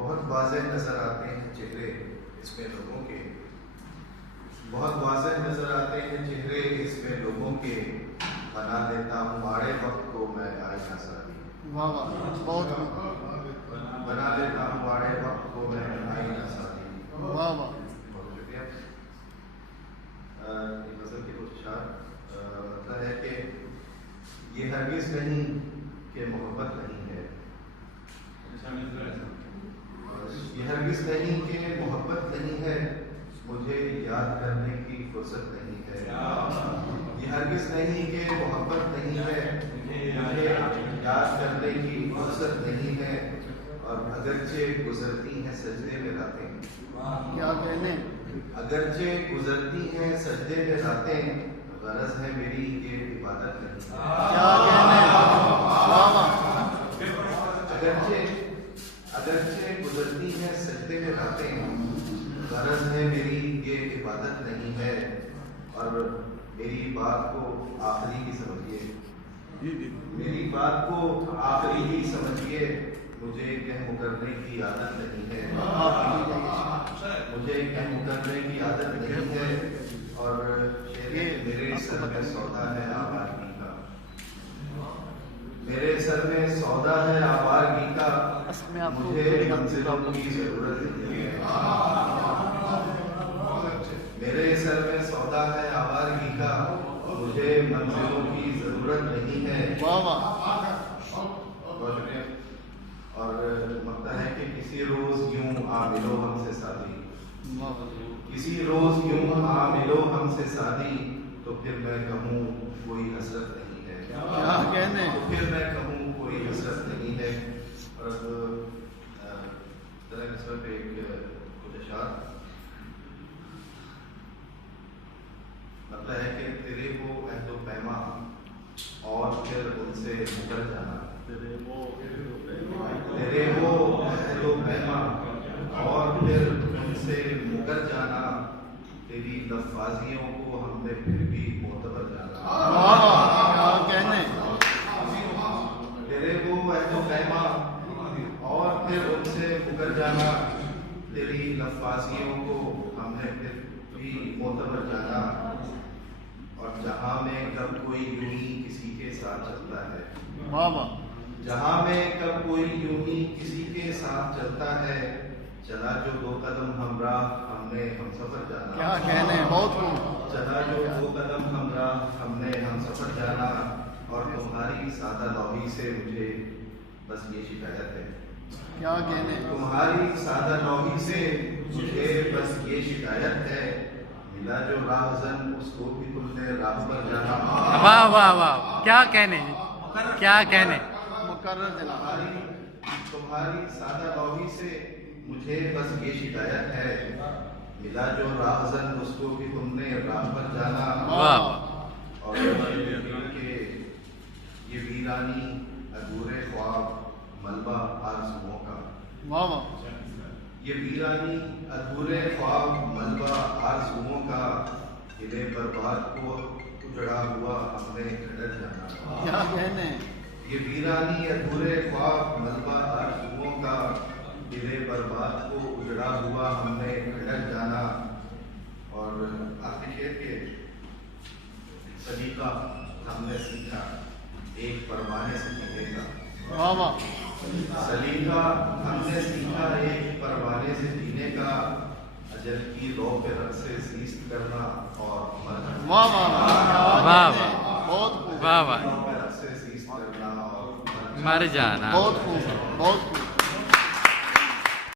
بہت واضح نظر آتے ہیں چہرے اس میں لوگوں کے، بہت واضح نظر آتے ہیں چہرے اس میں لوگوں کے، بنا لیتا ہوں آڑے وقت کو میں آئینہ سادی، بہت بنا لیتا ہوں آڑے وقت کو میں آئینہ سادی۔ واہ بہت شکریہ۔ یہ غزل کے کچھ اشعار مطلب ہے کہ یہ ہرگز نہیں کہ محبت نہیں ہے، یہ ہرگز نہیں کہ محبت نہیں ہے، مجھے یاد کرنے کی فرصت نہیں ہے، یہ ہرگز نہیں کہ محبت نہیں ہے، مجھے یاد کرنے کی فرصت نہیں ہے، اور اگرچہ گزرتی ہیں سجدے میں راتیں، کیا کہنے، اگرچہ گزرتی ہیں سجدے میں راتیں، غرض ہے میری یہ عبادت نہیں، کیا کہنے، اگرچہ گزرتی ہیں سجدے میں راتیں، غرض ہے میری یہ عبادت نہیں ہے، اور میری بات کو آخری ہی سمجھیے، میری بات کو آخری ہی سمجھیے، مجھے کہہ مکرنے کی عادت نہیں ہے، مجھے کہہ مکرنے کی عادت نہیں ہے، اور میرے سر میں سودا ہے آوارگی کا، میرے سر میں سودا ہے آوارگی کا، مجھے منزلوں کی ضرورت نہیں ہے، میرے سر میں سودا ہے آوارگی کا، مجھے منزلوں کی ضرورت نہیں ہے۔ بہت شکریہ۔ اور مقطع ہے کہ کسی روز یوں آ ملو ہم سے سادی، کسی روز یوں آ ملو ہم سے سادی، تو پھر میں کہوں کوئی حسرت نہیں ہے، کیا کہنے، تو پھر میں کہوں کوئی حسرت نہیں ہے۔ اور ذرا اس پہ ایک کچھ اشعار مطلب ہے کہ تیرے وہ عہد و پیما اور پھر ان سے مکر جانا، تیرے وہ عہد و پیما اور پھر ان سے مکر جانا، تیری لفاظیوں کو ہم نے پھر بھی معتبر جانا، کیا کہنے، تیرے وہ عہد و پیما اور پھر ان سے مکر جانا، تیری لفاظیوں کو ہم نے پھر بھی معتبر جانا، اور جہاں میں کب کوئی یوں ہی کسی کے ساتھ چلتا ہے، جہاں میں کب کوئی یوں ہی کسی کے ساتھ چلتا ہے، چلا جو دو قدم ہمراہ ہم نے ہم سفر جانا، کیا کہنے، بہت خوب، چلا جو دو قدم ہمراہ ہم نے ہم سفر جانا، اور تمہاری سادہ لوحی سے مجھے بس یہ شکایت ہے، کیا کہنے، تمہاری سادہ لوحی سے مجھے بس یہ شکایت ہے، ملا جو راہزن اس کو بھی تم نے راہ پر جانا، واہ واہ واہ، کیا کہنے، کیا کہنے، مقرر جناب، تمہاری سادہ لوحی سے مجھے بس یہ شکایت ہے، ملا جو راہزن اس کو بھی تم نے راہ پر جانا، واہ اور کہ یہ ویرانی ادھورے خواب ملبہ آرزوؤں کا، واہ یہ ویرانی ادھورے خواب ملبہ آرزوؤں کا، دل برباد کو اجڑا ہوا ہم نے گھڑر جانا، کیا کہنے، یہ ویرانی ادھورے خواب ملبہ آرزوؤں کا، دل برباد کو اجڑا ہوا ہم نے گھڑر جانا، اور آخری شعر کے سلیقہ ہم نے سیکھا ایک پروانے سے جینے کا، واہ سلیقہ ہم نے سیکھا ایک پروانے سے جینے کا، اجل کی رو پہ رقص سے زیست کرنا اور مر جانا، واہ واہ، بہت خوب، واہ واہ، رو پہ رقص سے زیست کرنا اور مر جانا، بہت خوب، بہت خوب۔